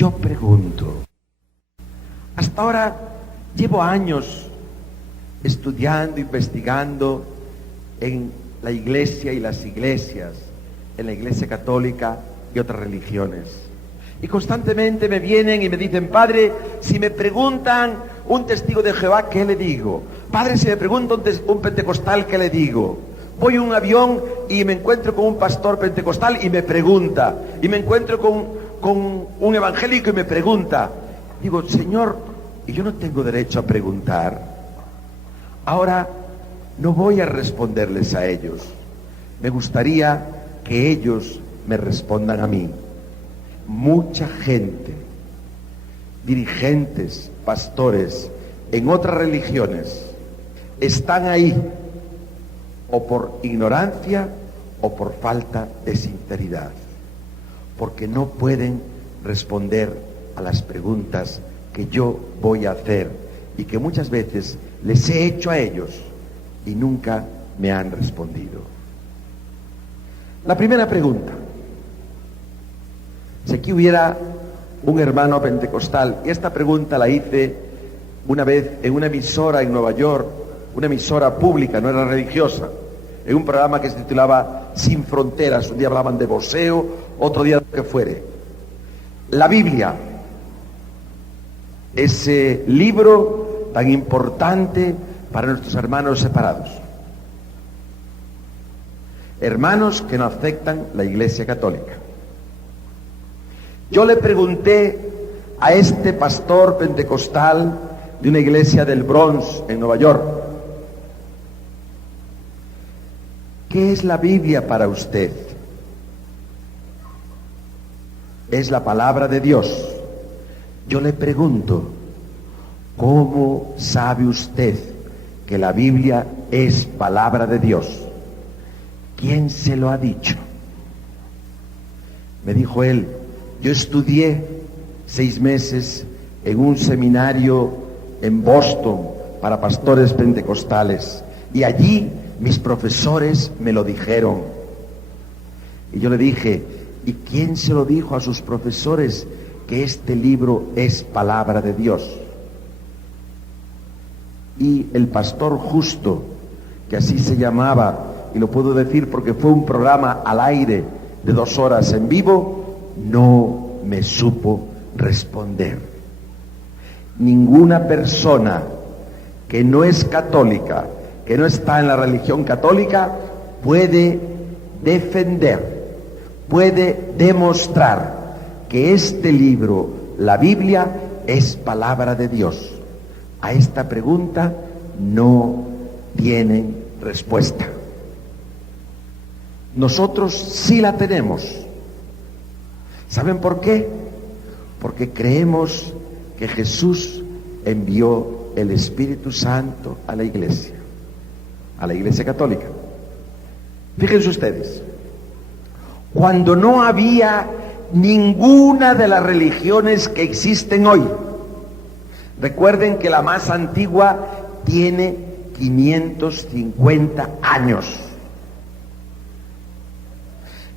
yo pregunto, hasta ahora llevo años estudiando, investigando en la iglesia y las iglesias, en la iglesia católica y otras religiones. Y constantemente me vienen y me dicen, padre, si me preguntan un testigo de Jehová, ¿qué le digo? Padre, si me pregunta un pentecostal, ¿qué le digo? Voy en un avión y me encuentro con un pastor pentecostal y me pregunta. Y me encuentro con un evangélico y me pregunta. Digo, Señor, ¿y yo no tengo derecho a preguntar? Ahora no voy a responderles a ellos. Me gustaría que ellos me respondan a mí. Mucha gente, dirigentes, pastores, en otras religiones, están ahí o por ignorancia o por falta de sinceridad, porque no pueden responder a las preguntas que yo voy a hacer y que muchas veces les he hecho a ellos y nunca me han respondido. La primera pregunta: si aquí hubiera un hermano pentecostal, y esta pregunta la hice una vez en una emisora en Nueva York, una emisora pública, no era religiosa, en un programa que se titulaba Sin Fronteras. Un día hablaban de boxeo, otro día lo que fuere. La Biblia, ese libro tan importante para nuestros hermanos separados, hermanos que no aceptan la Iglesia Católica. Yo le pregunté a este pastor pentecostal de una iglesia del Bronx, en Nueva York, ¿qué es la Biblia para usted? Es la palabra de Dios. Yo le pregunto, ¿cómo sabe usted que la Biblia es palabra de Dios? ¿Quién se lo ha dicho? Me dijo él, yo estudié 6 meses en un seminario en Boston para pastores pentecostales y allí mis profesores me lo dijeron. Y yo le dije, ¿y quién se lo dijo a sus profesores que este libro es palabra de Dios? Y el pastor Justo, que así se llamaba, y lo puedo decir porque fue un programa al aire de 2 horas en vivo, no me supo responder. Ninguna persona que no es católica, que no está en la religión católica, puede defender, puede demostrar que este libro, la Biblia, es palabra de Dios. A esta pregunta no tienen respuesta. Nosotros sí la tenemos. ¿Saben por qué? Porque creemos que Jesús envió el Espíritu Santo a la iglesia católica. Fíjense ustedes, cuando no había ninguna de las religiones que existen hoy, recuerden que la más antigua tiene 550 años.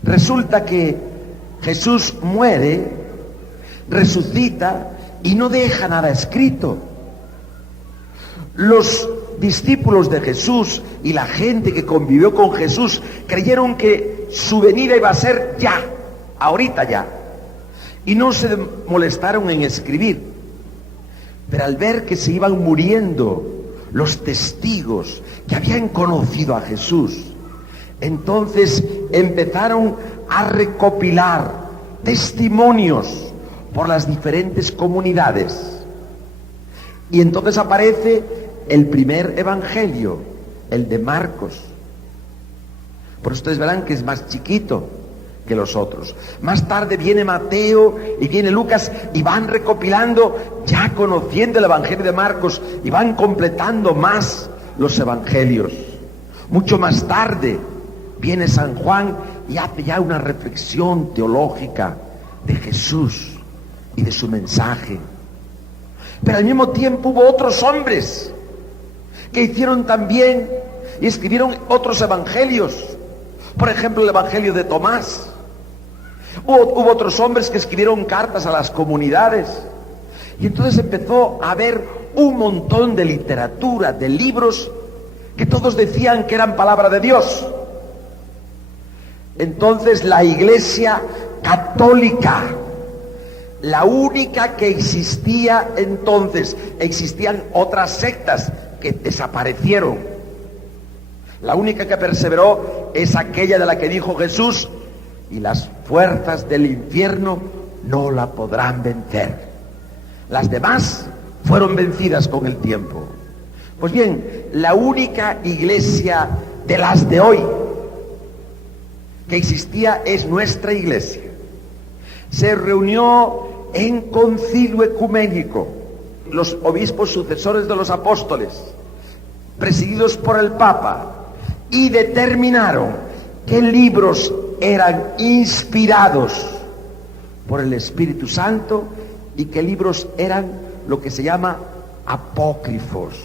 Resulta que Jesús muere, resucita y no deja nada escrito. Los discípulos de Jesús y la gente que convivió con Jesús creyeron que su venida iba a ser ya, ahorita ya, y no se molestaron en escribir. Pero al ver que se iban muriendo los testigos que habían conocido a Jesús, entonces empezaron a recopilar testimonios por las diferentes comunidades. Y entonces aparece el primer evangelio, el de Marcos. Por eso ustedes verán que es más chiquito que los otros. Más tarde viene Mateo y viene Lucas y van recopilando, ya conociendo el evangelio de Marcos, y van completando más los evangelios. Mucho más tarde viene San Juan y hace ya una reflexión teológica de Jesús y de su mensaje. Pero al mismo tiempo hubo otros hombres que hicieron también y escribieron otros evangelios. Por ejemplo, el evangelio de Tomás. Hubo otros hombres que escribieron cartas a las comunidades. Y entonces empezó a haber un montón de literatura, de libros, que todos decían que eran palabra de Dios. Entonces la Iglesia católica, la única que existía entonces, existían otras sectas que desaparecieron. La única que perseveró es aquella de la que dijo Jesús: y las fuerzas del infierno no la podrán vencer. Las demás fueron vencidas con el tiempo. Pues bien, la única iglesia de las de hoy que existía es nuestra iglesia. Se reunió en concilio ecuménico, los obispos sucesores de los apóstoles, presididos por el Papa, y determinaron qué libros eran inspirados por el Espíritu Santo y qué libros eran lo que se llama apócrifos.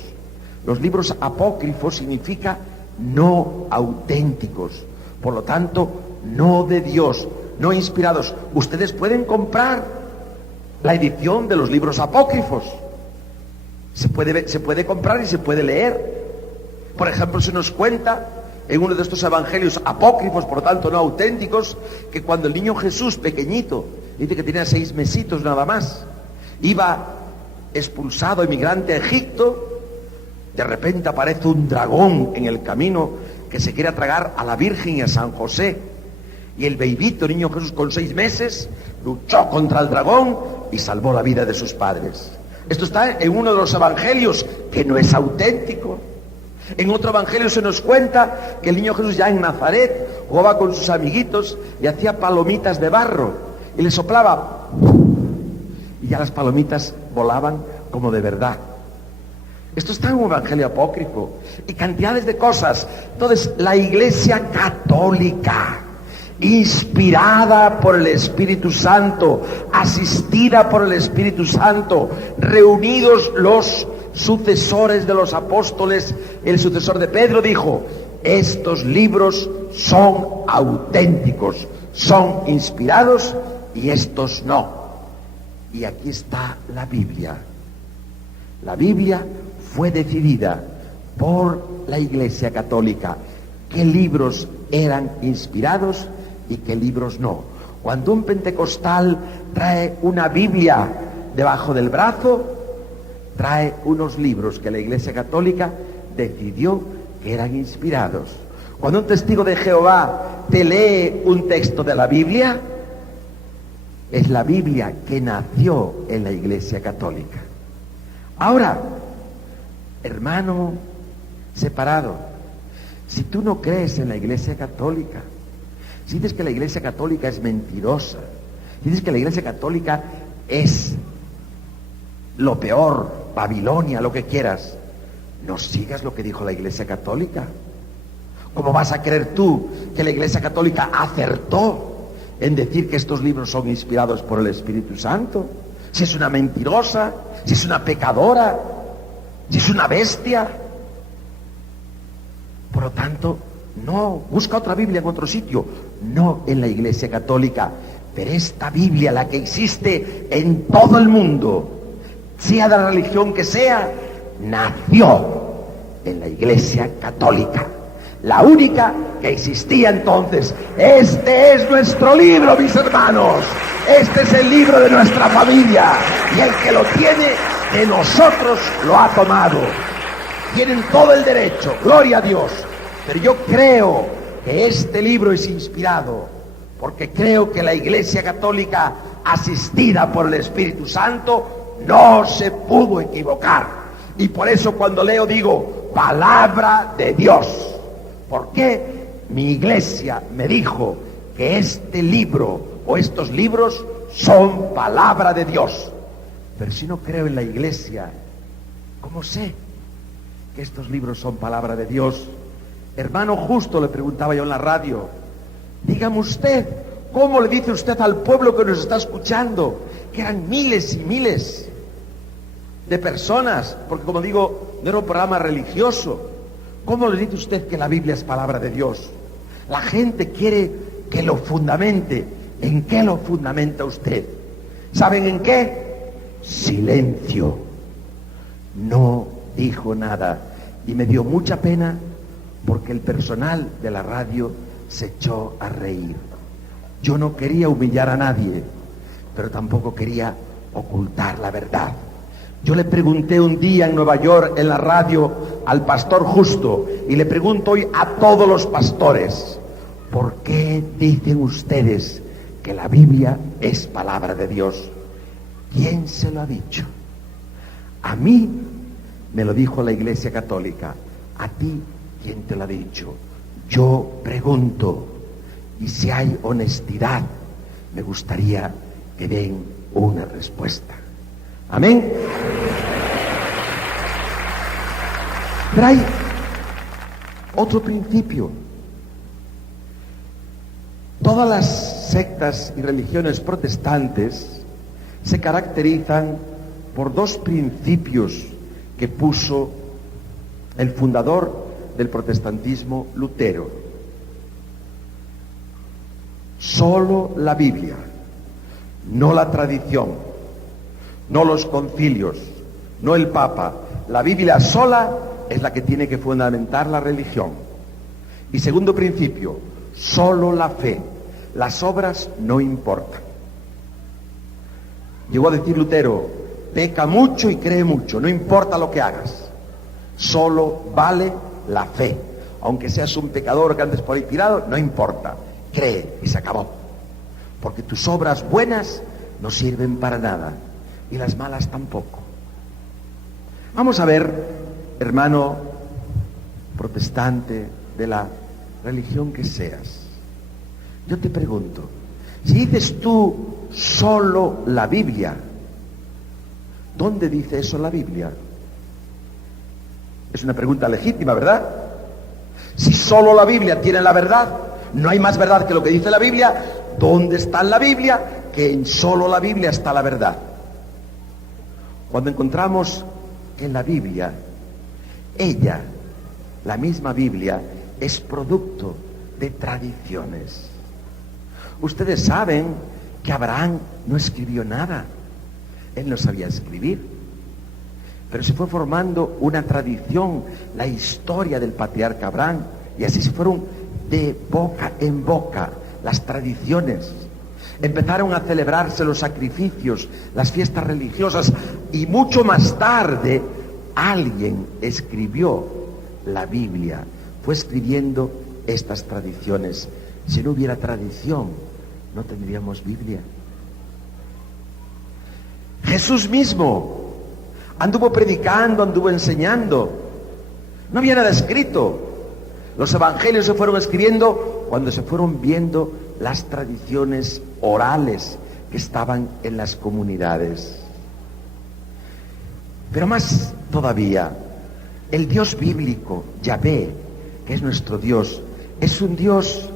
Los libros apócrifos significa no auténticos, por lo tanto no de Dios, no inspirados. Ustedes pueden comprar la edición de los libros apócrifos, se puede comprar y se puede leer. Por ejemplo, se nos cuenta en uno de estos evangelios apócrifos, por lo tanto no auténticos, que cuando el niño Jesús pequeñito, dice que tenía 6 mesitos nada más, iba expulsado, emigrante a Egipto, de repente aparece un dragón en el camino que se quiere tragar a la Virgen y a San José, y el bebito, el niño Jesús con 6 meses, luchó contra el dragón y salvó la vida de sus padres. Esto está en uno de los evangelios, que no es auténtico. En otro evangelio se nos cuenta que el niño Jesús ya en Nazaret jugaba con sus amiguitos y hacía palomitas de barro y le soplaba y ya las palomitas volaban como de verdad. Esto está en un evangelio apócrifo y cantidades de cosas. Entonces, la Iglesia católica, inspirada por el Espíritu Santo, asistida por el Espíritu Santo, reunidos los sucesores de los apóstoles, el sucesor de Pedro dijo: estos libros son auténticos, son inspirados y estos no. Y aquí está la Biblia. La Biblia fue decidida por la Iglesia católica qué libros eran inspirados y qué libros no. Cuando un pentecostal trae una Biblia debajo del brazo, trae unos libros que la Iglesia católica decidió que eran inspirados. Cuando un testigo de Jehová te lee un texto de la Biblia, es la Biblia que nació en la Iglesia católica. Ahora, hermano separado, si tú no crees en la Iglesia católica, si dices que la Iglesia católica es mentirosa, si dices que la Iglesia católica es lo peor, Babilonia, lo que quieras, no sigas lo que dijo la Iglesia católica. ¿Cómo vas a creer tú que la Iglesia católica acertó en decir que estos libros son inspirados por el Espíritu Santo? Si es una mentirosa, si es una pecadora, si es una bestia. Por lo tanto, no, busca otra Biblia en otro sitio, no en la Iglesia católica. Pero esta Biblia, la que existe en todo el mundo, sea de la religión que sea, nació en la Iglesia católica, la única que existía entonces. Este es nuestro libro, mis hermanos, este es el libro de nuestra familia, y el que lo tiene de nosotros lo ha tomado. Tienen todo el derecho, gloria a Dios, pero yo creo que este libro es inspirado, porque creo que la Iglesia católica, asistida por el Espíritu Santo, no se pudo equivocar. Y por eso cuando leo digo, palabra de Dios. Porque mi iglesia me dijo que este libro o estos libros son palabra de Dios. Pero si no creo en la iglesia, ¿cómo sé que estos libros son palabra de Dios? Hermano Justo, le preguntaba yo en la radio, dígame usted, ¿cómo le dice usted al pueblo que nos está escuchando, que eran miles y miles de personas, porque como digo, no era un programa religioso, ¿cómo le dice usted que la Biblia es palabra de Dios? La gente quiere que lo fundamente, ¿En qué lo fundamenta usted? ¿Saben en qué? Silencio. No dijo nada. Y me dio mucha pena porque el personal de la radio se echó a reír. Yo no quería humillar a nadie, pero tampoco quería ocultar la verdad. Yo le pregunté un día en Nueva York en la radio al pastor Justo, y le pregunto hoy a todos los pastores: ¿por qué dicen ustedes que la Biblia es palabra de Dios? ¿Quién se lo ha dicho? A mí me lo dijo la Iglesia Católica. ¿A ti quién te lo ha dicho? Yo pregunto, y si hay honestidad, me gustaría que den una respuesta. Amén. Pero hay otro principio. Todas las sectas y religiones protestantes se caracterizan por dos principios que puso el fundador del protestantismo, Lutero. Solo la Biblia, no la tradición, no los concilios, no el Papa. La Biblia sola es la que tiene que fundamentar la religión. Y segundo principio, solo la fe. Las obras no importan. Llegó a decir Lutero: peca mucho y cree mucho, no importa lo que hagas. Solo vale la fe. Aunque seas un pecador que andes por ahí tirado, no importa. Cree y se acabó. Porque tus obras buenas no sirven para nada, y las malas tampoco. Vamos a ver, hermano protestante, de la religión que seas, yo te pregunto, si dices tú solo la Biblia, ¿dónde dice eso la Biblia? Es una pregunta legítima, ¿verdad? Si solo la Biblia tiene la verdad, no hay más verdad que lo que dice la Biblia, ¿dónde está en la Biblia? Que en solo la Biblia está la verdad. Cuando encontramos que en la Biblia, ella, la misma Biblia, es producto de tradiciones. Ustedes saben que Abraham no escribió nada. Él no sabía escribir. Pero se fue formando una tradición, la historia del patriarca Abraham, y así se fueron de boca en boca las tradiciones. Empezaron a celebrarse los sacrificios, las fiestas religiosas, y mucho más tarde alguien escribió la Biblia, fue escribiendo estas tradiciones. Si no hubiera tradición, no tendríamos Biblia. Jesús mismo anduvo predicando, anduvo enseñando. No había nada escrito. Los evangelios se fueron escribiendo cuando se fueron viendo las tradiciones orales que estaban en las comunidades. Pero más todavía, el Dios bíblico, Yahvé, que es nuestro Dios, es un Dios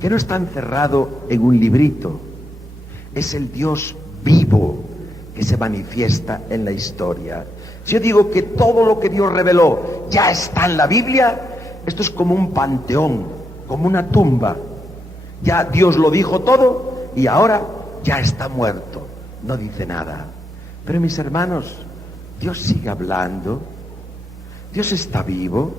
que no está encerrado en un librito. Es el Dios vivo que se manifiesta en la historia. Si yo digo que todo lo que Dios reveló ya está en la Biblia, esto es como un panteón, como una tumba. Ya Dios lo dijo todo y ahora ya está muerto, no dice nada. Pero mis hermanos, Dios sigue hablando, Dios está vivo,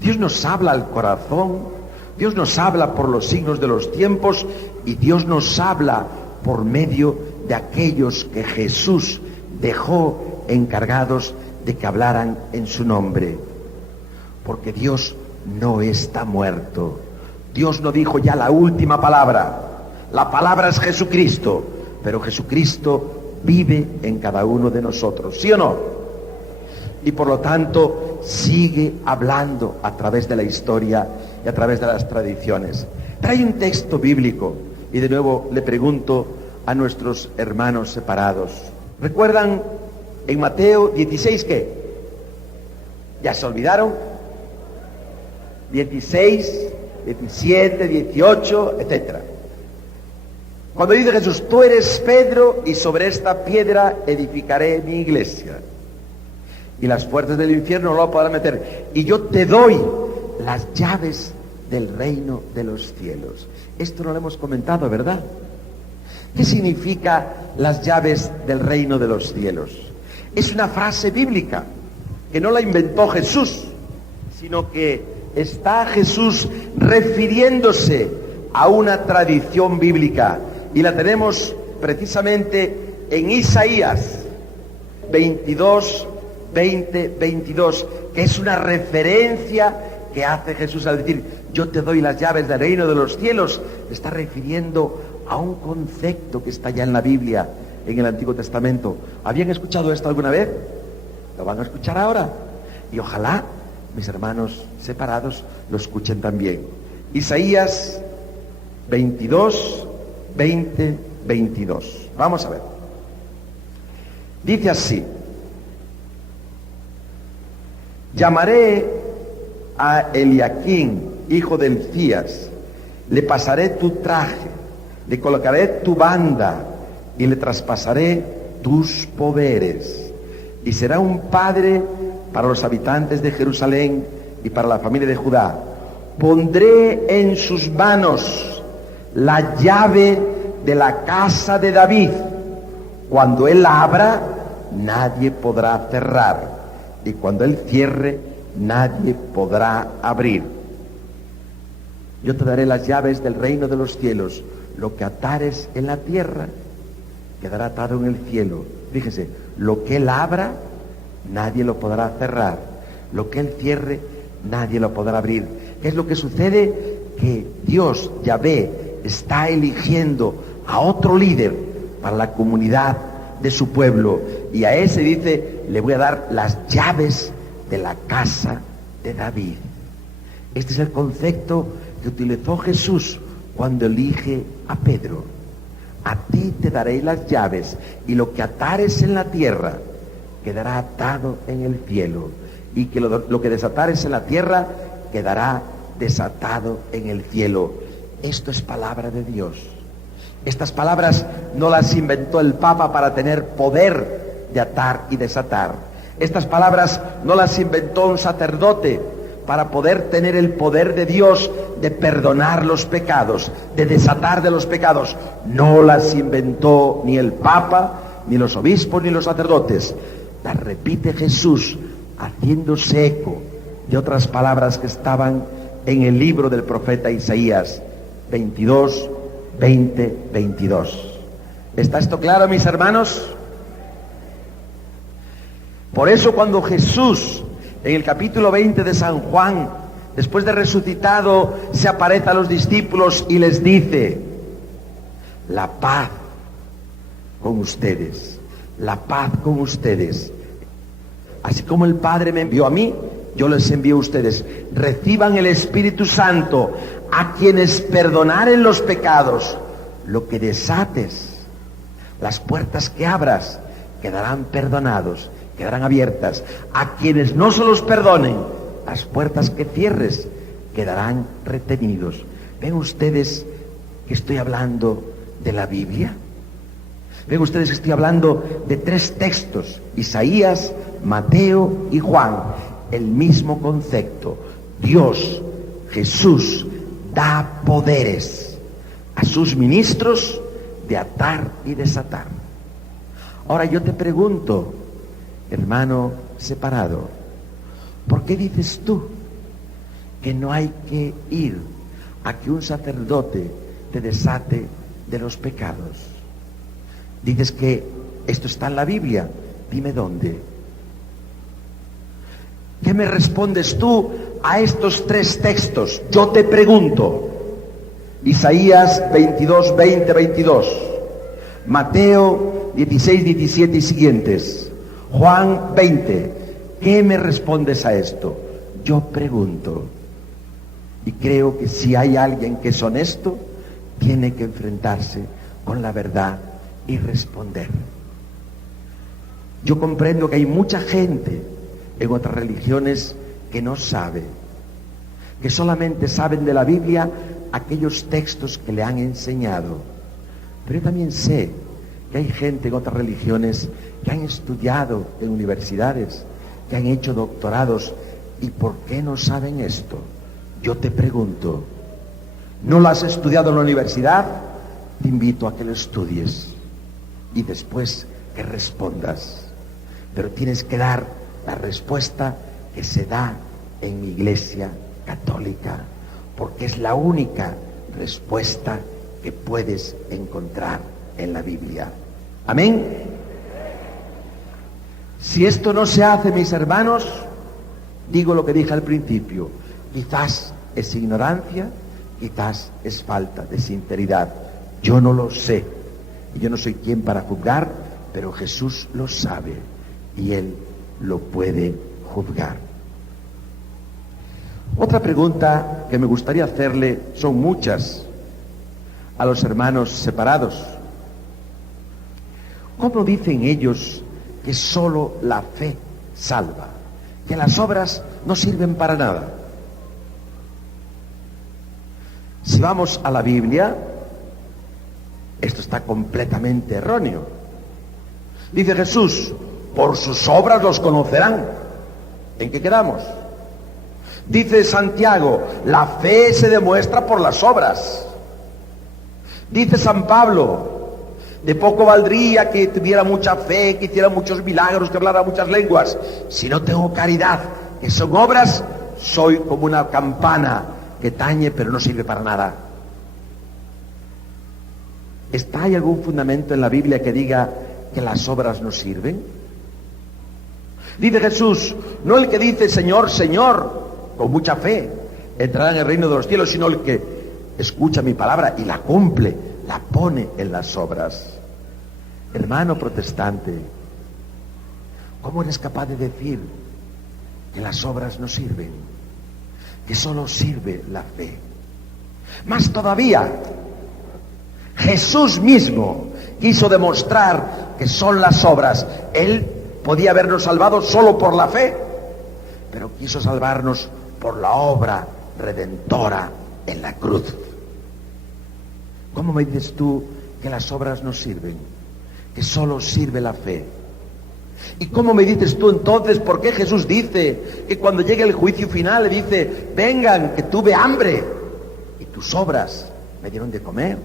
Dios nos habla al corazón, Dios nos habla por los signos de los tiempos, y Dios nos habla por medio de aquellos que Jesús dejó encargados de que hablaran en su nombre. Porque Dios no está muerto. Dios no dijo ya la última palabra. La palabra es Jesucristo, pero Jesucristo vive en cada uno de nosotros, ¿sí o no? Y por lo tanto sigue hablando a través de la historia y a través de las tradiciones. Pero hay un texto bíblico, y de nuevo le pregunto a nuestros hermanos separados. ¿Recuerdan en Mateo 16 qué? ¿Ya se olvidaron? 16, 17, 18, etcétera. Cuando dice Jesús: tú eres Pedro, y sobre esta piedra edificaré mi iglesia, y las puertas del infierno no lo podrán meter, y yo te doy las llaves del reino de los cielos. Esto no lo hemos comentado, ¿verdad? ¿Qué significa las llaves del reino de los cielos? Es una frase bíblica que no la inventó Jesús, sino que está Jesús refiriéndose a una tradición bíblica, y la tenemos precisamente en Isaías 22, 20, 22, que es una referencia que hace Jesús al decir: yo te doy las llaves del reino de los cielos. Está refiriendo a un concepto que está ya en la Biblia, en el Antiguo Testamento. ¿Habían escuchado esto alguna vez? Lo van a escuchar ahora, y ojalá mis hermanos separados lo escuchen también. Isaías 22, 20, 22. Vamos a ver. Dice así: llamaré a Eliaquín, hijo de Hilcías, le pasaré tu traje, le colocaré tu banda y le traspasaré tus poderes, y será un padre para los habitantes de Jerusalén y para la familia de Judá. Pondré en sus manos la llave de la casa de David. Cuando él abra, nadie podrá cerrar, y cuando él cierre, nadie podrá abrir. Yo te daré las llaves del reino de los cielos. Lo que atares en la tierra quedará atado en el cielo. Fíjese, lo que él abra, nadie lo podrá cerrar. Lo que él cierre, nadie lo podrá abrir. ¿Qué es lo que sucede? Que Dios, Yahvé, está eligiendo a otro líder para la comunidad de su pueblo, y a ese dice: le voy a dar las llaves de la casa de David. Este es el concepto que utilizó Jesús cuando elige a Pedro. A ti te daré las llaves, y lo que atares en la tierra quedará atado en el cielo, y que lo que desatares en la tierra quedará desatado en el cielo. Esto es palabra de Dios. Estas palabras no las inventó el Papa para tener poder de atar y desatar. Estas palabras no las inventó un sacerdote para poder tener el poder de Dios de perdonar los pecados, de desatar de los pecados. No las inventó ni el Papa, ni los obispos, ni los sacerdotes. Las repite Jesús, haciéndose eco de otras palabras que estaban en el libro del profeta Isaías 22, 20, 22. ¿Está esto claro, mis hermanos? Por eso cuando Jesús, en el capítulo 20 de San Juan, después de resucitado, se aparece a los discípulos y les dice: la paz con ustedes, la paz con ustedes. Así como el Padre me envió a mí, yo les envío a ustedes. Reciban el Espíritu Santo. A quienes perdonaren los pecados, lo que desates, las puertas que abras, quedarán perdonados, quedarán abiertas. A quienes no se los perdonen, las puertas que cierres quedarán retenidos. ¿Ven ustedes que estoy hablando de la Biblia? ¿Ven ustedes que estoy hablando de tres textos? Isaías, Mateo y Juan. El mismo concepto. Dios, Jesús, da poderes a sus ministros de atar y desatar. Ahora yo te pregunto, hermano separado, ¿por qué dices tú que no hay que ir a que un sacerdote te desate de los pecados? Dices que esto está en la Biblia. Dime dónde. ¿Qué me respondes tú a estos tres textos? Yo te pregunto. Isaías 22, 20, 22. Mateo 16, 17 y siguientes. Juan 20. ¿Qué me respondes a esto? Yo pregunto. Y creo que si hay alguien que es honesto, tiene que enfrentarse con la verdad y responder. Yo comprendo que hay mucha gente en otras religiones que no sabe, que solamente saben de la Biblia aquellos textos que le han enseñado. Pero yo también sé que hay gente en otras religiones que han estudiado en universidades, que han hecho doctorados. ¿Y por qué no saben esto? Yo te pregunto, ¿no lo has estudiado en la universidad? te invito a que lo estudies y después que respondas. Pero tienes que dar la respuesta que se da en mi iglesia católica, porque es la única respuesta que puedes encontrar en la Biblia. Amén. Si esto no se hace, mis hermanos, digo lo que dije al principio, quizás es ignorancia, quizás es falta de sinceridad. Yo no lo sé, y yo no soy quien para juzgar, pero Jesús lo sabe y Él lo puede juzgar. Otra pregunta que me gustaría hacerle, son muchas, a los hermanos separados. ¿Cómo dicen ellos que solo la fe salva, que las obras no sirven para nada? Si vamos a la Biblia, esto está completamente erróneo. Dice Jesús, por sus obras los conocerán. ¿En qué quedamos? Dice Santiago, la fe se demuestra por las obras. Dice San Pablo, de poco valdría que tuviera mucha fe, que hiciera muchos milagros, que hablara muchas lenguas. Si no tengo caridad, que son obras, soy como una campana que tañe pero no sirve para nada. ¿Hay algún fundamento en la Biblia que diga que las obras no sirven? Dice Jesús, no el que dice Señor, Señor, con mucha fe, entrará en el reino de los cielos, sino el que escucha mi palabra y la cumple, la pone en las obras. Hermano protestante, ¿cómo eres capaz de decir que las obras no sirven? Que solo sirve la fe. Más todavía, Jesús mismo quiso demostrar que son las obras. Él podía habernos salvado solo por la fe, pero quiso salvarnos por la obra redentora en la cruz. ¿Cómo me dices tú que las obras no sirven? Que solo sirve la fe. ¿Y cómo me dices tú entonces por qué Jesús dice que cuando llegue el juicio final le dice, vengan, que tuve hambre y tus obras me dieron de comer?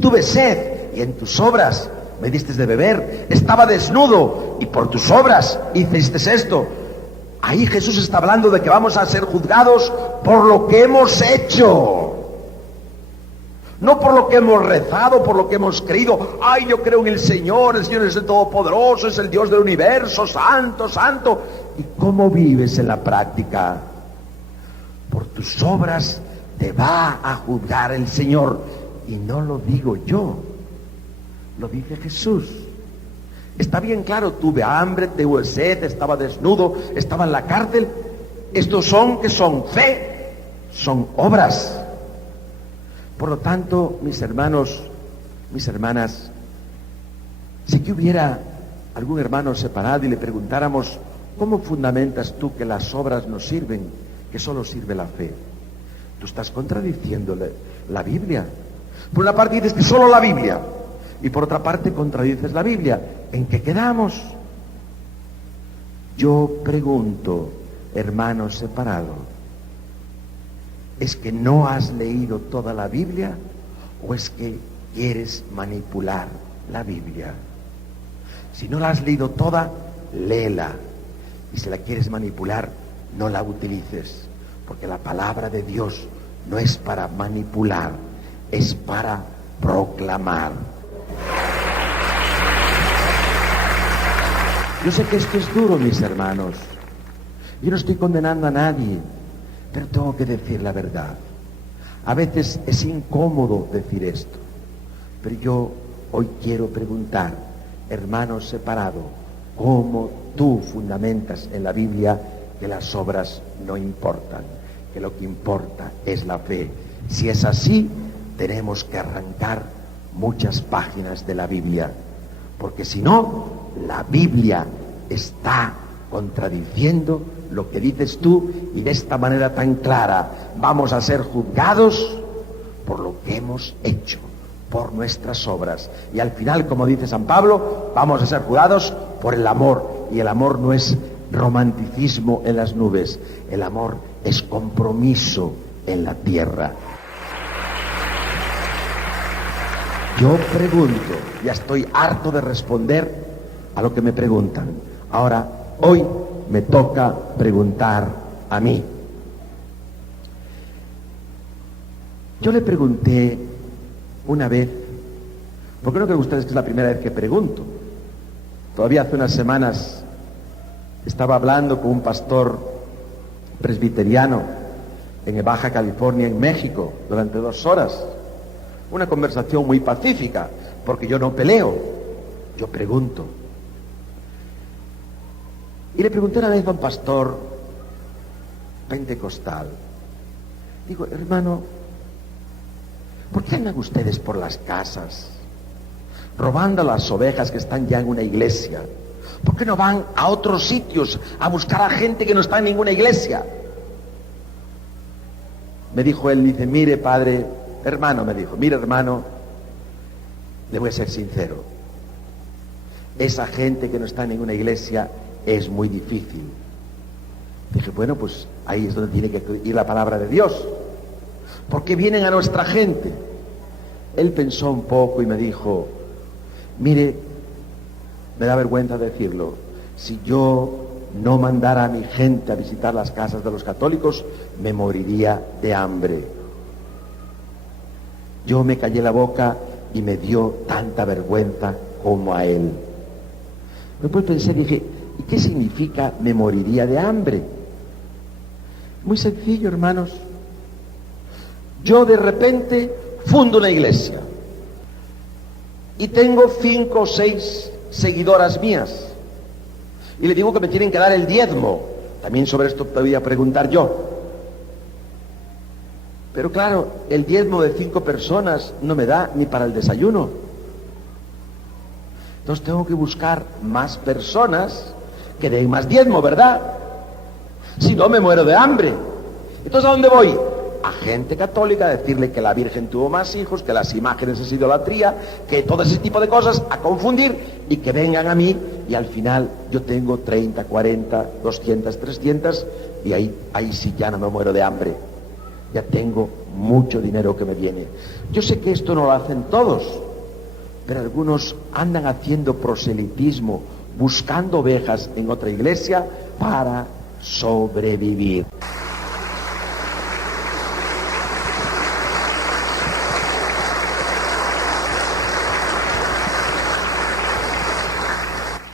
Tuve sed y en tus obras me diste de beber. Estaba desnudo y por tus obras hiciste esto. Ahí Jesús está hablando de que vamos a ser juzgados por lo que hemos hecho. No por lo que hemos rezado, por lo que hemos creído. Ay, yo creo en el Señor es el Todopoderoso, es el Dios del universo, santo, santo. ¿Y cómo vives en la práctica? Por tus obras te va a juzgar el Señor. Y no lo digo yo, lo dice Jesús. Está bien claro, tuve hambre, tuve sed, estaba desnudo, estaba en la cárcel. Estos son, que son fe, son obras. Por lo tanto, mis hermanos, mis hermanas, si que hubiera algún hermano separado y le preguntáramos, ¿cómo fundamentas tú que las obras no sirven, que solo sirve la fe? Tú estás contradiciéndole la Biblia. Por una parte dices que solo la Biblia, y por otra parte contradices la Biblia. ¿En qué quedamos? Yo pregunto, hermano separado, ¿es que no has leído toda la Biblia o es que quieres manipular la Biblia? Si no la has leído toda, léela. Y si la quieres manipular, no la utilices, porque la palabra de Dios no es para manipular, es para proclamar. Yo sé que esto es duro, mis hermanos. Yo no estoy condenando a nadie, pero tengo que decir la verdad. A veces es incómodo decir esto, pero yo hoy quiero preguntar, hermano separado, ¿cómo tú fundamentas en la Biblia que las obras no importan? Que lo que importa es la fe. Si es así, tenemos que arrancar muchas páginas de la Biblia, porque si no, la Biblia está contradiciendo lo que dices tú, y de esta manera tan clara vamos a ser juzgados por lo que hemos hecho, por nuestras obras, y al final, como dice San Pablo, vamos a ser juzgados por el amor, y el amor no es romanticismo en las nubes, el amor es compromiso en la tierra. Yo pregunto, ya estoy harto de responder a lo que me preguntan. Ahora, hoy me toca preguntar a mí. Yo le pregunté una vez, porque no creo que ustedes que es la primera vez que pregunto. Todavía hace unas semanas estaba hablando con un pastor presbiteriano en Baja California, en México, durante 2 horas. Una conversación muy pacífica, porque yo no peleo, yo pregunto. Y le pregunté una vez a un pastor pentecostal, digo, hermano, ¿por qué andan ustedes por las casas robando las ovejas que están ya en una iglesia? ¿Por qué no van a otros sitios a buscar a gente que no está en ninguna iglesia? Me dijo él, dice, mire padre, hermano, me dijo, mire hermano, le voy a ser sincero, esa gente que no está en ninguna iglesia es muy difícil. Dije, bueno, pues ahí es donde tiene que ir la palabra de Dios. ¿Por qué vienen a nuestra gente? Él pensó un poco y me dijo, mire, me da vergüenza decirlo, si yo no mandara a mi gente a visitar las casas de los católicos, me moriría de hambre. Yo me callé la boca y me dio tanta vergüenza como a él. Después pensé, dije, ¿y qué significa me moriría de hambre? Muy sencillo, hermanos. Yo de repente fundo una iglesia y tengo 5 o 6 seguidoras mías y le digo que me tienen que dar el diezmo. También sobre esto te voy a preguntar yo. Pero claro, el diezmo de 5 personas no me da ni para el desayuno. Entonces tengo que buscar más personas que den más diezmo, ¿verdad? Si no, me muero de hambre. Entonces, ¿a dónde voy? A gente católica, a decirle que la Virgen tuvo más hijos, que las imágenes es idolatría, que todo ese tipo de cosas, a confundir, y que vengan a mí, y al final yo tengo 30, 40, 200, 300, y ahí sí ya no me muero de hambre. Ya tengo mucho dinero que me viene. Yo sé que esto no lo hacen todos, pero algunos andan haciendo proselitismo, buscando ovejas en otra iglesia para sobrevivir.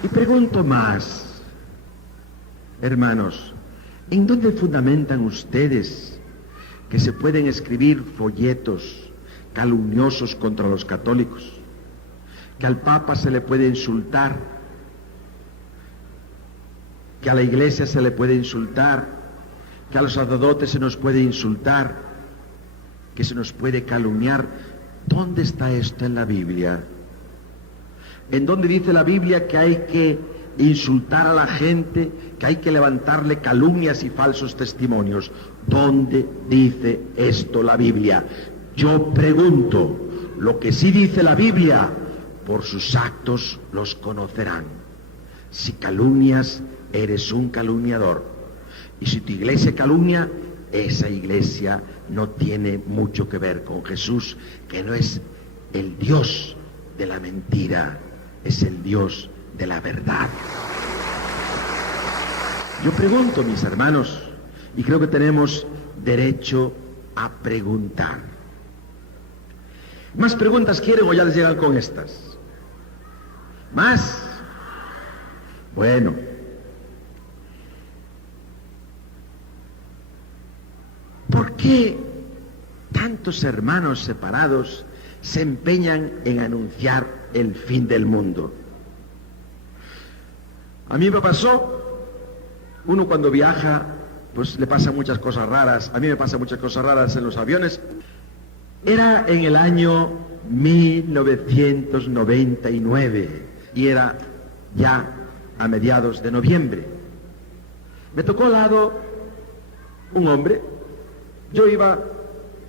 Y pregunto más, hermanos, ¿en dónde fundamentan ustedes que se pueden escribir folletos calumniosos contra los católicos? Que al Papa se le puede insultar, que a la Iglesia se le puede insultar, que a los sacerdotes se nos puede insultar, que se nos puede calumniar. ¿Dónde está esto en la Biblia? ¿En dónde dice la Biblia que hay que insultar a la gente, que hay que levantarle calumnias y falsos testimonios? ¿Dónde dice esto la Biblia? Yo pregunto, lo que sí dice la Biblia, por sus actos los conocerán. Si calumnias, eres un calumniador. Y si tu iglesia calumnia, esa iglesia no tiene mucho que ver con Jesús, que no es el Dios de la mentira, es el Dios de la verdad. Yo pregunto, mis hermanos, y creo que tenemos derecho a preguntar. ¿Más preguntas quieren o ya les llegan con estas? ¿Más? Bueno. ¿Por qué tantos hermanos separados se empeñan en anunciar el fin del mundo? A mí me pasó, uno cuando viaja, pues le pasan muchas cosas raras. A mí me pasan muchas cosas raras en los aviones. Era en el año 1999 y era ya a mediados de noviembre. Me tocó al lado un hombre. Yo iba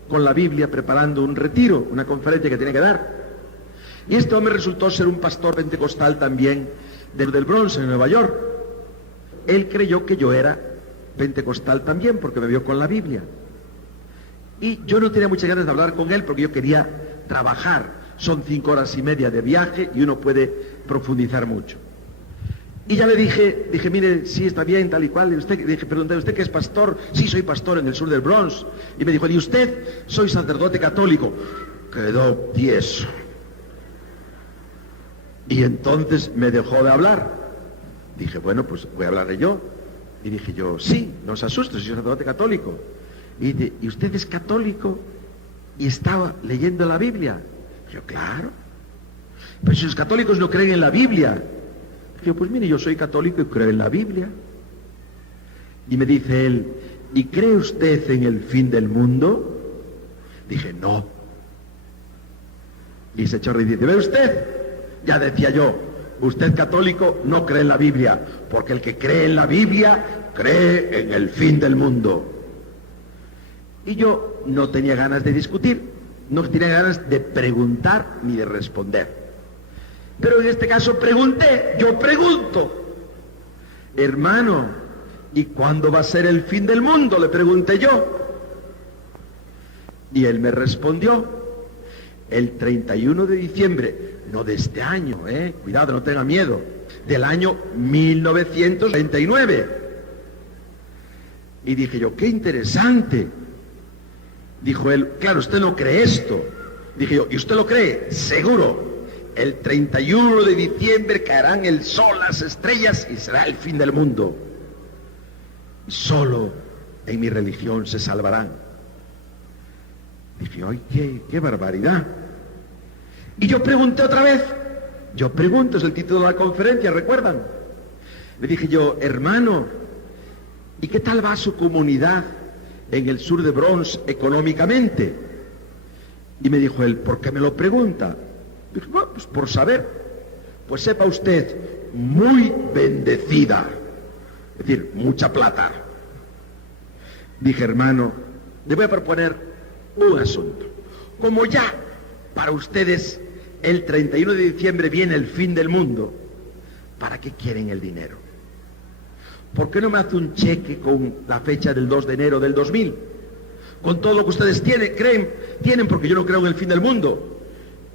con la Biblia preparando un retiro, una conferencia que tenía que dar. Y este hombre resultó ser un pastor pentecostal también del Bronx, en Nueva York. Él creyó que yo era pentecostal también porque me vio con la Biblia. Y yo no tenía muchas ganas de hablar con él porque yo quería trabajar. son 5 horas y media de viaje y uno puede profundizar mucho. Y ya le dije, mire, sí, está bien, tal y cual. Y usted, dije, pregunté, ¿usted qué es pastor? Sí, soy pastor en el sur del Bronx. Y me dijo, ¿y usted? Soy sacerdote católico. Quedó tieso. Y entonces me dejó de hablar. Dije, bueno, pues voy a hablarle yo. Y dije yo, sí, no se asuste, soy sacerdote católico. Y dice, ¿y usted es católico y estaba leyendo la Biblia? Yo, claro. Pero si los católicos no creen en la Biblia. Yo, pues mire, yo soy católico y creo en la Biblia. Y me dice él, ¿y cree usted en el fin del mundo? Dije, no. Y se echó a reír y dice, ¿ve usted? Ya decía yo, usted católico no cree en la Biblia, porque el que cree en la Biblia cree en el fin del mundo. Y yo no tenía ganas de discutir, no tenía ganas de preguntar ni de responder. Pero en este caso pregunté, yo pregunto, hermano, ¿y cuándo va a ser el fin del mundo?, le pregunté yo. Y él me respondió, el 31 de diciembre, no de este año, cuidado, no tenga miedo, del año 1939. Y dije yo, qué interesante. Dijo él, claro, usted no cree esto. Dije yo, ¿y usted lo cree? Seguro. El 31 de diciembre caerán el sol, las estrellas y será el fin del mundo. Y solo en mi religión se salvarán. Dije, ¡ay, qué barbaridad! Y yo pregunté otra vez. Yo pregunto, es el título de la conferencia, ¿recuerdan? Le dije yo, hermano, ¿y qué tal va su comunidad en el sur de Bronx económicamente? Y me dijo él, ¿por qué me lo pregunta? Dije, bueno, pues por saber. Pues sepa usted, muy bendecida. Es decir, mucha plata. Dije, hermano, le voy a proponer un asunto. Como ya para ustedes el 31 de diciembre viene el fin del mundo, ¿para qué quieren el dinero? ¿Por qué no me hace un cheque con la fecha del 2 de enero del 2000? Con todo lo que ustedes tienen, porque yo no creo en el fin del mundo.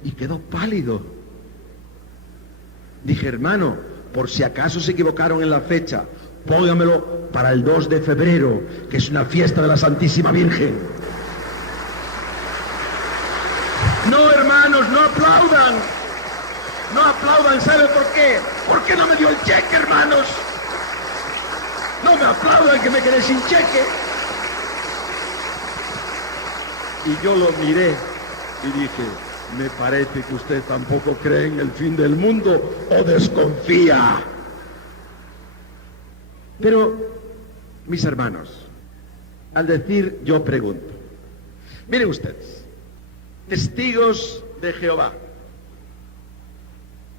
Y quedó pálido. Dije, hermano, por si acaso se equivocaron en la fecha, póngamelo para el 2 de febrero, que es una fiesta de la Santísima Virgen. No, hermanos, no aplaudan. No aplaudan, ¿sabe por qué? ¿Por qué no me dio el cheque, hermanos? No me aplaudan que me quedé sin cheque. Y yo lo miré y dije, me parece que usted tampoco cree en el fin del mundo o desconfía. Pero, mis hermanos, al decir yo pregunto, miren ustedes, testigos de Jehová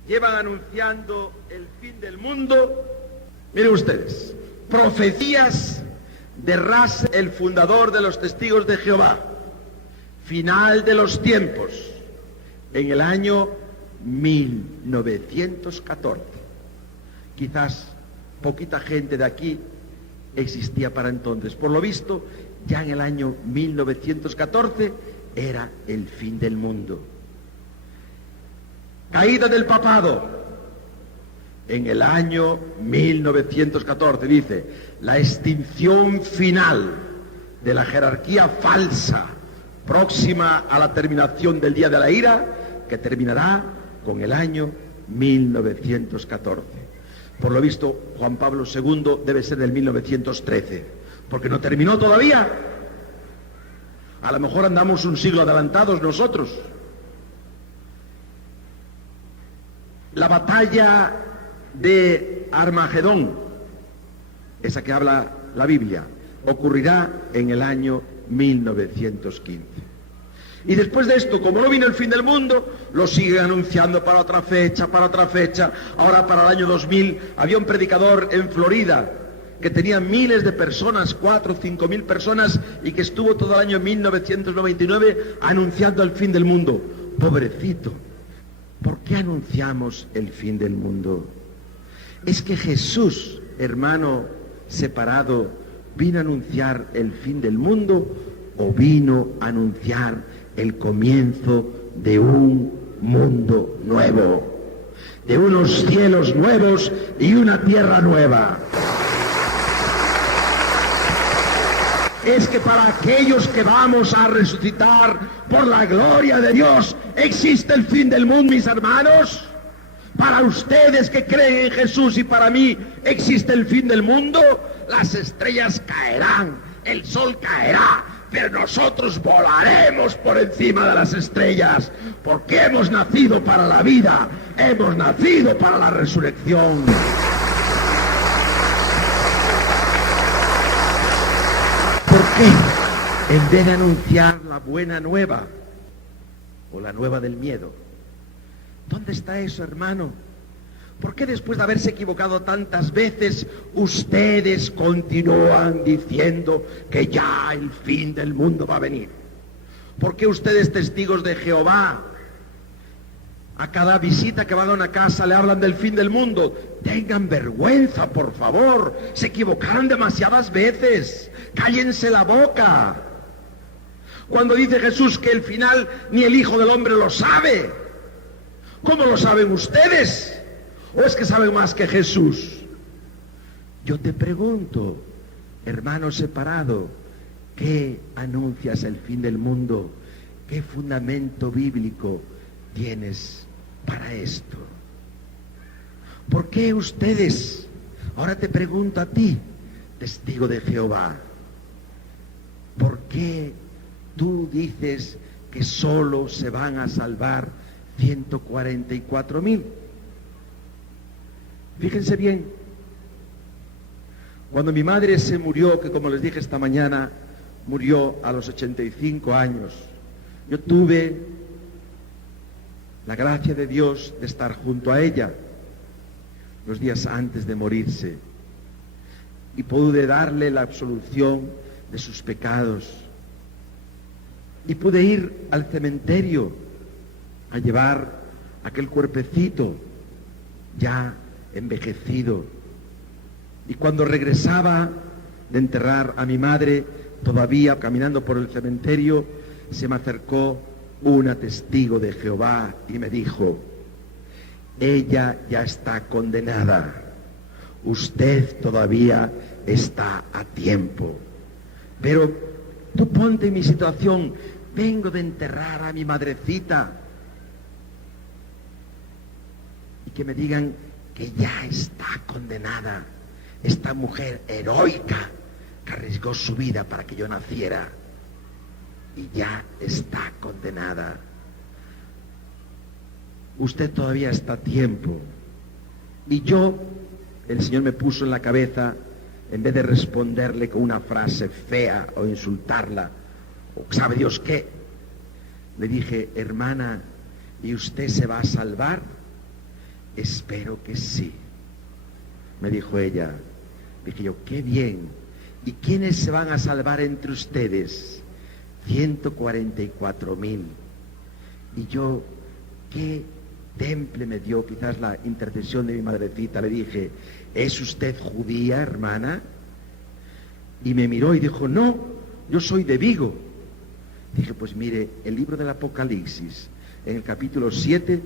llevan anunciando el fin del mundo. Miren ustedes, profecías de Russell, el fundador de los testigos de Jehová, final de los tiempos, en el año 1914. Quizás poquita gente de aquí existía para entonces. Por lo visto, ya en el año 1914 era el fin del mundo. Caída del papado. En el año 1914 dice, la extinción final de la jerarquía falsa, próxima a la terminación del día de la ira, que terminará con el año 1914. Por lo visto, Juan Pablo II debe ser del 1913, porque no terminó todavía. A lo mejor andamos un siglo adelantados nosotros. La batalla de Armagedón, esa que habla la Biblia, ocurrirá en el año 1915. Y después de esto, como no vino el fin del mundo, lo siguen anunciando para otra fecha, para otra fecha. Ahora para el año 2000 había un predicador en Florida que tenía miles de personas, 4 o 5 mil personas, y que estuvo todo el año 1999 anunciando el fin del mundo. Pobrecito, ¿por qué anunciamos el fin del mundo? Es que Jesús, hermano separado, ¿vino a anunciar el fin del mundo o vino a anunciar el comienzo de un mundo nuevo, de unos cielos nuevos y una tierra nueva. Es que para aquellos que vamos a resucitar por la gloria de Dios, ¿existe el fin del mundo, mis hermanos? Para ustedes que creen en Jesús y para mí, ¿existe el fin del mundo? Las estrellas caerán, el sol caerá, pero nosotros volaremos por encima de las estrellas, porque hemos nacido para la vida, hemos nacido para la resurrección. ¿Por qué, en vez de anunciar la buena nueva o la nueva del miedo? ¿Dónde está eso, hermano? ¿Por qué después de haberse equivocado tantas veces, ustedes continúan diciendo que ya el fin del mundo va a venir? ¿Por qué ustedes, testigos de Jehová, a cada visita que van a una casa le hablan del fin del mundo? Tengan vergüenza, por favor. Se equivocaron demasiadas veces. Cállense la boca. Cuando dice Jesús que el final ni el Hijo del Hombre lo sabe, ¿cómo lo saben ustedes? ¿O es que saben más que Jesús? Yo te pregunto, hermano separado, ¿qué anuncias el fin del mundo? ¿Qué fundamento bíblico tienes para esto? ¿Por qué ustedes? Ahora te pregunto a ti, testigo de Jehová, ¿por qué tú dices que solo se van a salvar 144,000? Fíjense bien, cuando mi madre se murió, que como les dije esta mañana, murió a los 85 años, yo tuve la gracia de Dios de estar junto a ella los días antes de morirse y pude darle la absolución de sus pecados y pude ir al cementerio a llevar aquel cuerpecito ya envejecido, y cuando regresaba de enterrar a mi madre, todavía caminando por el cementerio, se me acercó una testigo de Jehová y me dijo: ella ya está condenada, usted todavía está a tiempo. Pero tú ponte en mi situación, vengo de enterrar a mi madrecita, y que me digan que ya está condenada esta mujer heroica que arriesgó su vida para que yo naciera, y ya está condenada. Usted todavía está a tiempo. Y yo, el Señor me puso en la cabeza, en vez de responderle con una frase fea o insultarla, o sabe Dios qué, le dije: hermana, ¿y usted se va a salvar? Espero que sí. Me dijo ella. Dije yo: qué bien. ¿Y quiénes se van a salvar entre ustedes? 144,000. Y yo, qué temple me dio quizás la intercesión de mi madrecita. Le dije: ¿es usted judía, hermana? Y me miró y dijo: no, yo soy de Vigo. Dije: pues mire, el libro del Apocalipsis, en el capítulo 7,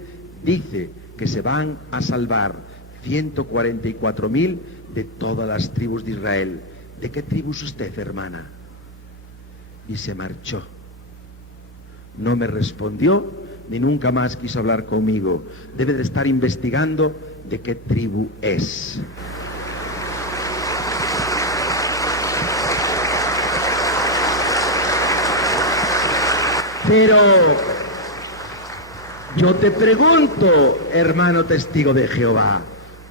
dice que se van a salvar 144,000 de todas las tribus de Israel. ¿De qué tribu es usted, hermana? Y se marchó. No me respondió, ni nunca más quiso hablar conmigo. Debe de estar investigando de qué tribu es. Pero yo te pregunto, hermano testigo de Jehová,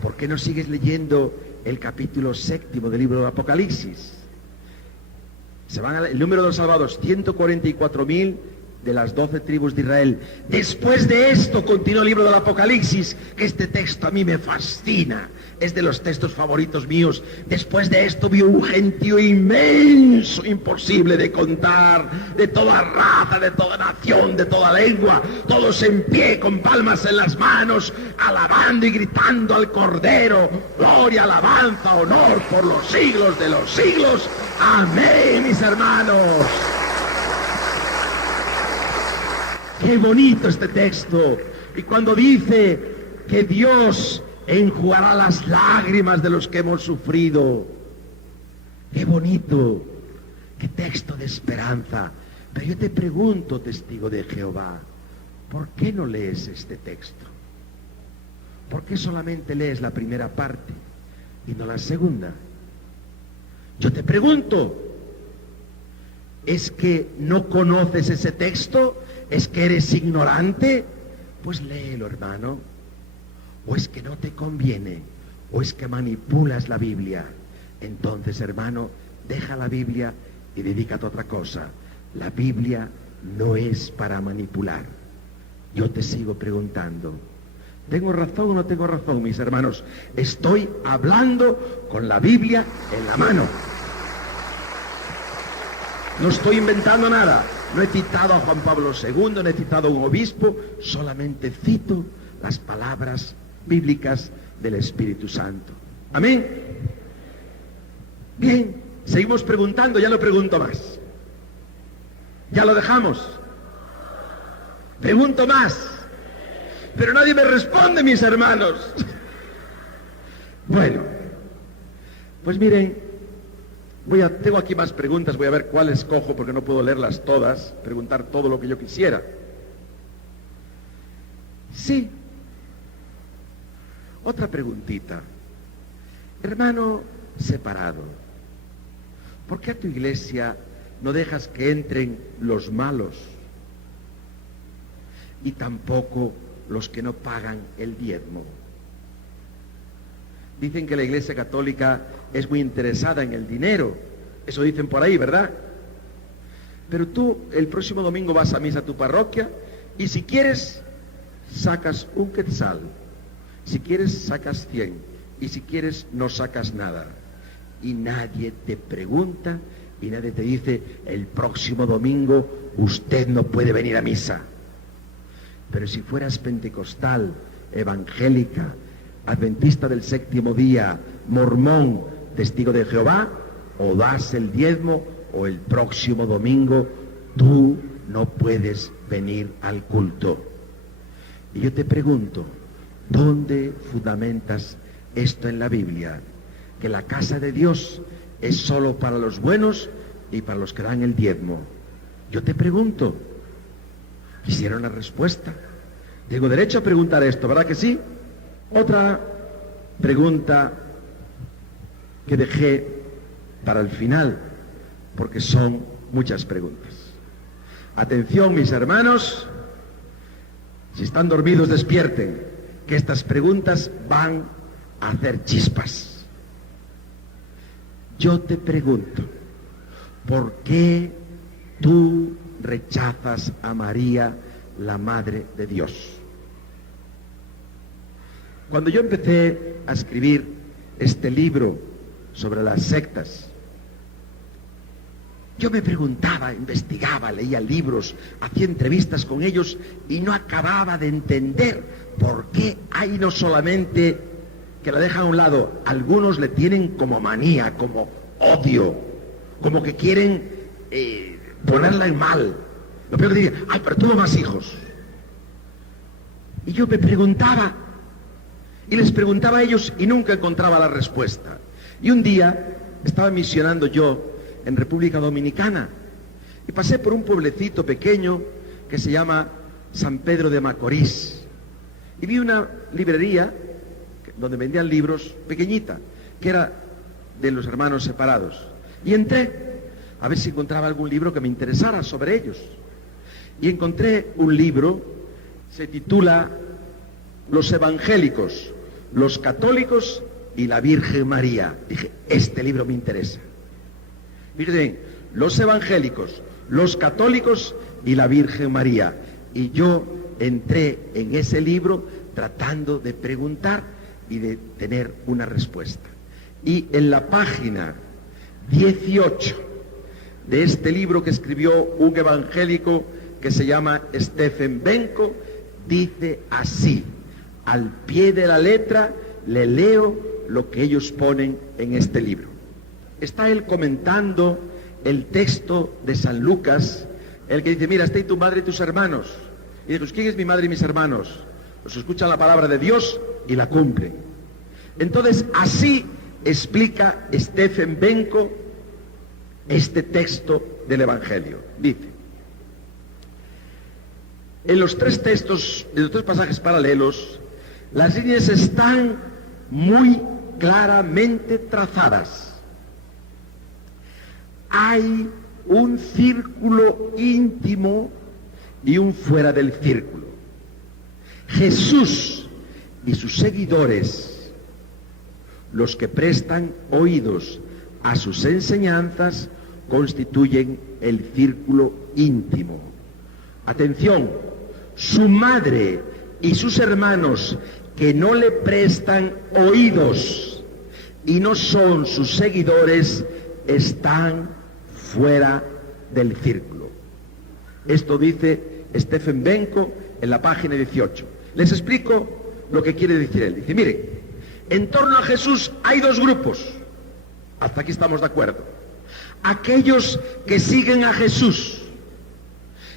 ¿por qué no sigues leyendo el capítulo 7 del libro del Apocalipsis? Se van el número de los salvados, 144,000 de las 12 tribus de Israel. Después de esto, continúa el libro del Apocalipsis, que este texto a mí me fascina, es de los textos favoritos míos. Después de esto vio un gentío inmenso, imposible de contar, de toda raza, de toda nación, de toda lengua, todos en pie, con palmas en las manos, alabando y gritando al Cordero: gloria, alabanza, honor por los siglos de los siglos. Amén, mis hermanos. Qué bonito este texto. Y cuando dice que Dios enjugará las lágrimas de los que hemos sufrido, qué bonito, qué texto de esperanza. Pero yo te pregunto, testigo de Jehová, ¿por qué no lees este texto? ¿Por qué solamente lees la primera parte y no la segunda? Yo te pregunto, ¿es que no conoces ese texto? ¿Es que eres ignorante? Pues léelo, hermano. ¿O es que no te conviene? ¿O es que manipulas la Biblia? Entonces, hermano, deja la Biblia y dedícate a otra cosa. La Biblia no es para manipular. Yo te sigo preguntando, ¿tengo razón o no tengo razón, mis hermanos? Estoy hablando con la Biblia en la mano. No estoy inventando nada. No he citado a Juan Pablo II, no he citado a un obispo, solamente cito las palabras bíblicas del Espíritu Santo. Amén. Bien, seguimos preguntando, ya no pregunto más. Ya lo dejamos. Pregunto más. Pero nadie me responde, mis hermanos. Bueno, pues miren, tengo aquí más preguntas, voy a ver cuáles cojo porque no puedo leerlas todas, preguntar todo lo que yo quisiera. Sí. Otra preguntita. Hermano separado, ¿por qué a tu iglesia no dejas que entren los malos y tampoco los que no pagan el diezmo? Dicen que la Iglesia Católica es muy interesada en el dinero. Eso dicen por ahí, ¿verdad? Pero tú el próximo domingo vas a misa a tu parroquia y si quieres sacas un quetzal, si quieres sacas 100 y si quieres no sacas nada. Y nadie te pregunta y nadie te dice, el próximo domingo usted no puede venir a misa. Pero si fueras pentecostal, evangélica, adventista del séptimo día, mormón, testigo de Jehová, o das el diezmo o el próximo domingo tú no puedes venir al culto. Y yo te pregunto, ¿dónde fundamentas esto en la Biblia? Que la casa de Dios es solo para los buenos y para los que dan el diezmo. Yo te pregunto, quisiera una respuesta. Tengo derecho a preguntar esto, ¿verdad que sí? Otra pregunta que dejé para el final, porque son muchas preguntas. Atención, mis hermanos, si están dormidos, despierten, que estas preguntas van a hacer chispas. Yo te pregunto, ¿por qué tú rechazas a María, la Madre de Dios? Cuando yo empecé a escribir este libro sobre las sectas, yo me preguntaba, investigaba, leía libros, hacía entrevistas con ellos y no acababa de entender por qué hay no solamente que la dejan a un lado, algunos le tienen como manía, como odio, como que quieren ponerla en mal. Lo peor que diría, ay, pero tuvo más hijos. Y yo me preguntaba, y les preguntaba a ellos y nunca encontraba la respuesta. Y un día estaba misionando yo en República Dominicana y pasé por un pueblecito pequeño que se llama San Pedro de Macorís y vi una librería donde vendían libros pequeñita, que era de los hermanos separados, y entré a ver si encontraba algún libro que me interesara sobre ellos y encontré un libro, se titula Los evangélicos, los católicos y la Virgen María. Dije, este libro me interesa. Fíjense, los evangélicos, los católicos y la Virgen María. Y yo entré en ese libro tratando de preguntar y de tener una respuesta. Y en la página 18 de este libro que escribió un evangélico que se llama Stephen Benko, dice así, al pie de la letra le leo lo que ellos ponen en este libro. Está él comentando el texto de San Lucas, el que dice, mira, está ahí tu madre y tus hermanos. Y dice, pues, ¿quién es mi madre y mis hermanos? Los que escuchan la palabra de Dios y la cumplen. Entonces, así explica Stephen Benko este texto del Evangelio. Dice, en los tres textos, en los tres pasajes paralelos, las líneas están muy claramente trazadas. Hay un círculo íntimo y un fuera del círculo. Jesús y sus seguidores, los que prestan oídos a sus enseñanzas, constituyen el círculo íntimo. Atención, su madre y sus hermanos que no le prestan oídos y no son sus seguidores, están fuera del círculo. Esto dice Stephen Benko en la página 18. Les explico lo que quiere decir él. Dice, miren, en torno a Jesús hay dos grupos. Hasta aquí estamos de acuerdo. Aquellos que siguen a Jesús,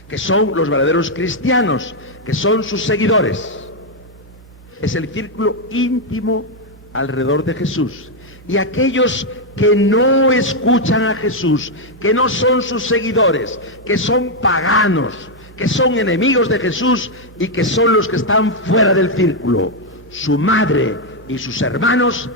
que son los verdaderos cristianos, que son sus seguidores. Es el círculo íntimo alrededor de Jesús. Y aquellos que no escuchan a Jesús, que no son sus seguidores, que son paganos, que son enemigos de Jesús y que son los que están fuera del círculo. Su madre y sus hermanos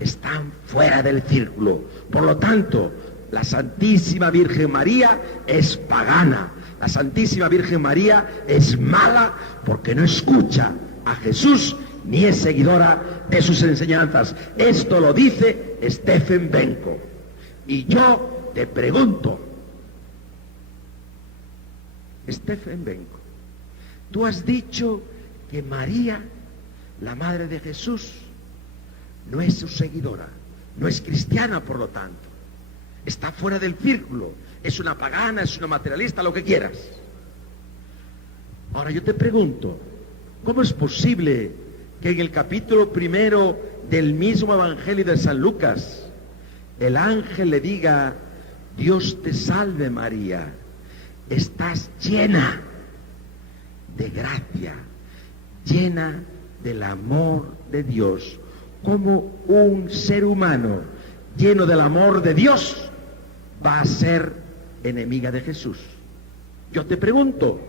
están fuera del círculo. Por lo tanto, la Santísima Virgen María es pagana. La Santísima Virgen María es mala porque no escucha a Jesús ni es seguidora de sus enseñanzas. Esto lo dice Stephen Benko. Y yo te pregunto, Stephen Benko, tú has dicho que María, la madre de Jesús, no es su seguidora, no es cristiana, por lo tanto. Está fuera del círculo, es una pagana, es una materialista, lo que quieras. Ahora yo te pregunto, ¿cómo es posible que en el capítulo 1 del mismo Evangelio de San Lucas, el ángel le diga, Dios te salve María, estás llena de gracia, llena del amor de Dios? ¿Cómo un ser humano lleno del amor de Dios va a ser enemiga de Jesús? Yo te pregunto.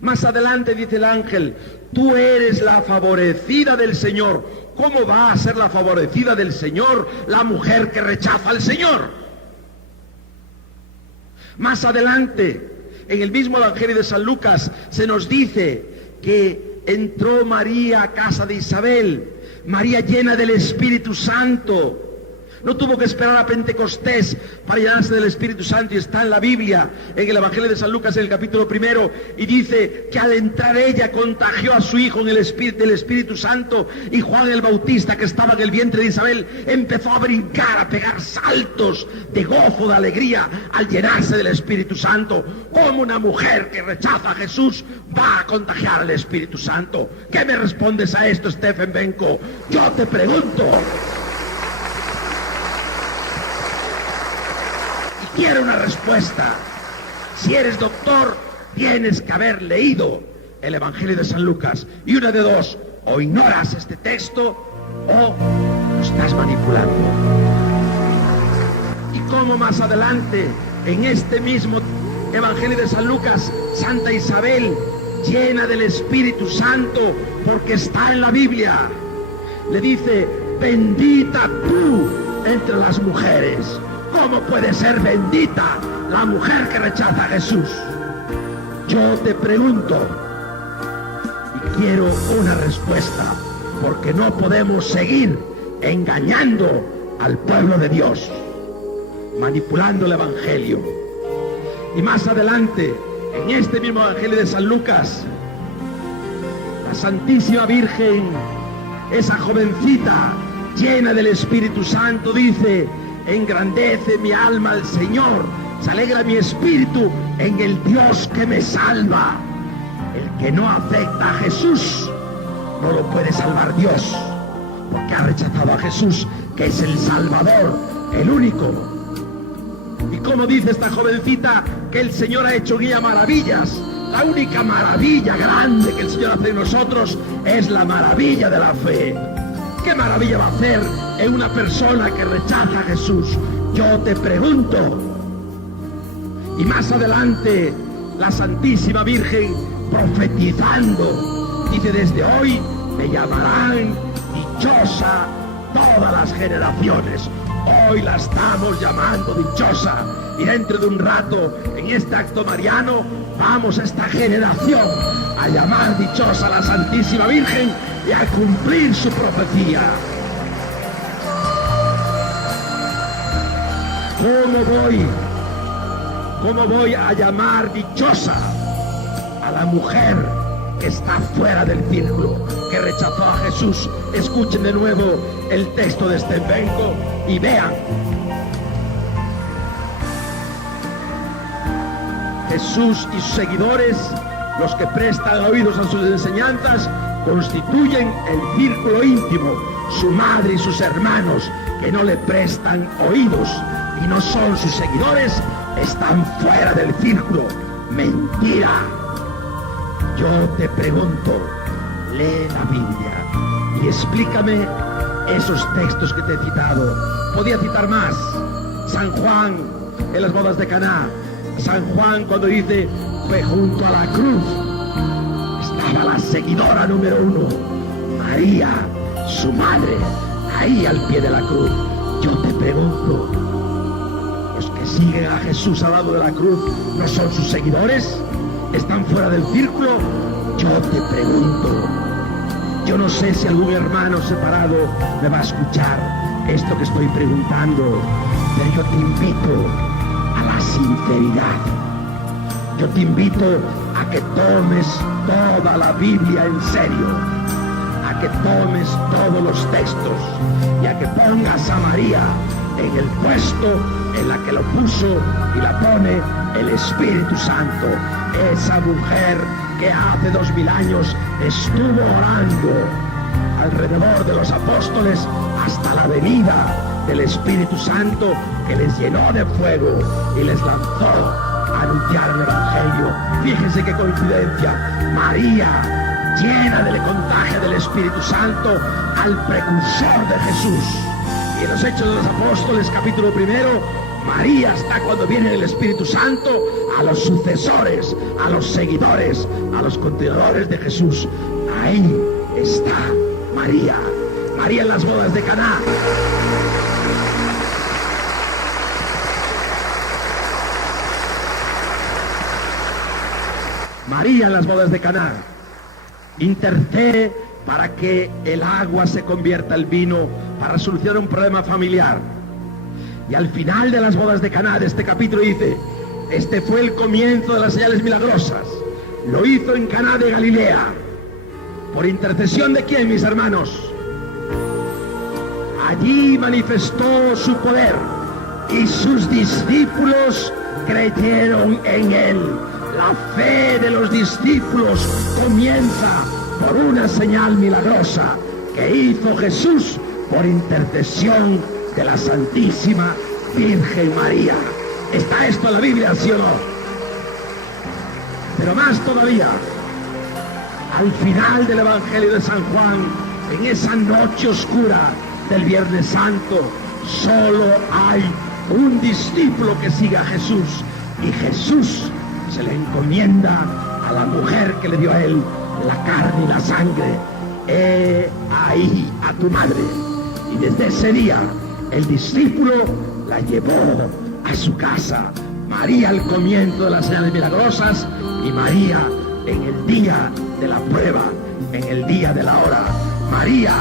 Más adelante dice el ángel, tú eres la favorecida del Señor. ¿Cómo va a ser la favorecida del Señor la mujer que rechaza al Señor? Más adelante, en el mismo Evangelio de San Lucas, se nos dice que entró María a casa de Isabel, María llena del Espíritu Santo. No tuvo que esperar a Pentecostés para llenarse del Espíritu Santo, y está en la Biblia, en el Evangelio de San Lucas, en el capítulo 1, y dice que al entrar ella contagió a su hijo en el Espíritu Santo, y Juan el Bautista, que estaba en el vientre de Isabel, empezó a brincar, a pegar saltos de gozo, de alegría, al llenarse del Espíritu Santo. ¿Cómo una mujer que rechaza a Jesús va a contagiar al Espíritu Santo? ¿Qué me respondes a esto, Stephen Benko? Yo te pregunto. Quiero una respuesta. Si eres doctor, tienes que haber leído el Evangelio de San Lucas. Y una de dos, o ignoras este texto o lo estás manipulando. Y como más adelante, en este mismo Evangelio de San Lucas, Santa Isabel, llena del Espíritu Santo, porque está en la Biblia, le dice, bendita tú entre las mujeres. ¿Cómo puede ser bendita la mujer que rechaza a Jesús? Yo te pregunto y quiero una respuesta, porque no podemos seguir engañando al pueblo de Dios, manipulando el Evangelio. Y más adelante, en este mismo Evangelio de San Lucas, la Santísima Virgen, esa jovencita llena del Espíritu Santo, dice, engrandece mi alma al Señor, se alegra mi espíritu en el Dios que me salva. El que no acepta a Jesús, no lo puede salvar Dios, porque ha rechazado a Jesús, que es el Salvador, el único. Y como dice esta jovencita, que el Señor ha hecho en ella maravillas, La única maravilla grande que el Señor hace en nosotros es la maravilla de la fe. ¿Qué maravilla va a hacer en una persona que rechaza a Jesús? Yo te pregunto. Y más adelante, la Santísima Virgen profetizando, dice: desde hoy me llamarán dichosa todas las generaciones. Hoy la estamos llamando dichosa. Y dentro de un rato, en este acto mariano, vamos a esta generación a llamar dichosa a la Santísima Virgen y a cumplir su profecía. ¿Cómo voy a llamar dichosa a la mujer que está fuera del círculo, que rechazó a Jesús? Escuchen de nuevo el texto de este evangelio y vean. Jesús y sus seguidores, los que prestan oídos a sus enseñanzas, constituyen el círculo íntimo. Su madre y sus hermanos, que no le prestan oídos y no son sus seguidores, están fuera del círculo. Mentira. Yo te pregunto, lee la Biblia y explícame esos textos que te he citado. Podía citar más. San Juan en las bodas de Caná. San Juan cuando dice: fue junto a la cruz, estaba la seguidora número 1, María, su madre, ahí al pie de la cruz. Yo te pregunto, ¿los que siguen a Jesús al lado de la cruz no son sus seguidores? ¿Están fuera del círculo? Yo te pregunto. Yo no sé si algún hermano separado me va a escuchar esto que estoy preguntando, pero yo te invito a la sinceridad. Yo te invito a que tomes toda la Biblia en serio, a que tomes todos los textos y a que pongas a María en el puesto en la que lo puso y la pone el Espíritu Santo. Esa mujer que hace 2000 años estuvo orando alrededor de los apóstoles hasta la venida del Espíritu Santo, que les llenó de fuego y les lanzó a anunciar el Evangelio. Fíjense qué coincidencia. María, llena del contagio del Espíritu Santo, al precursor de Jesús. Y en los Hechos de los Apóstoles, capítulo 1, María está cuando viene el Espíritu Santo a los sucesores, a los seguidores, a los continuadores de Jesús. Ahí está María. María en las bodas de Caná. María en las bodas de Caná intercede para que el agua se convierta en vino, para solucionar un problema familiar. Y al final de las bodas de Caná, de este capítulo, dice: este fue el comienzo de las señales milagrosas. Lo hizo en Caná de Galilea. ¿Por intercesión de quién, mis hermanos? Allí manifestó su poder y sus discípulos creyeron en él. La fe de los discípulos comienza por una señal milagrosa que hizo Jesús por intercesión de la Santísima Virgen María. ¿Está esto en la Biblia, sí o no? Pero más todavía, al final del Evangelio de San Juan, en esa noche oscura del Viernes Santo, solo hay un discípulo que sigue a Jesús, y Jesús se le encomienda a la mujer que le dio a él la carne y la sangre: he ahí a tu madre. Y desde ese día el discípulo la llevó a su casa. María al comienzo de las señales milagrosas y María en el día de la prueba, en el día de la hora. María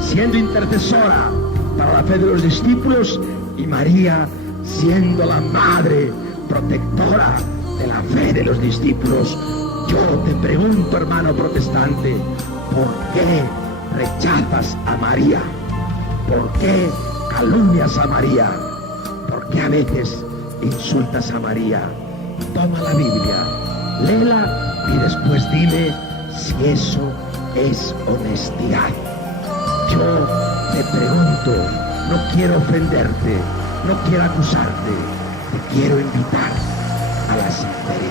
siendo intercesora para la fe de los discípulos y María siendo la madre protectora de la fe de los discípulos. Yo te pregunto, hermano protestante, ¿por qué rechazas a María? ¿Por qué calumnias a María? ¿Por qué a veces insultas a María? Toma la Biblia, léela y después dime si eso es honestidad. Yo te pregunto, no quiero ofenderte, no quiero acusarte, te quiero invitar a la sinceridad.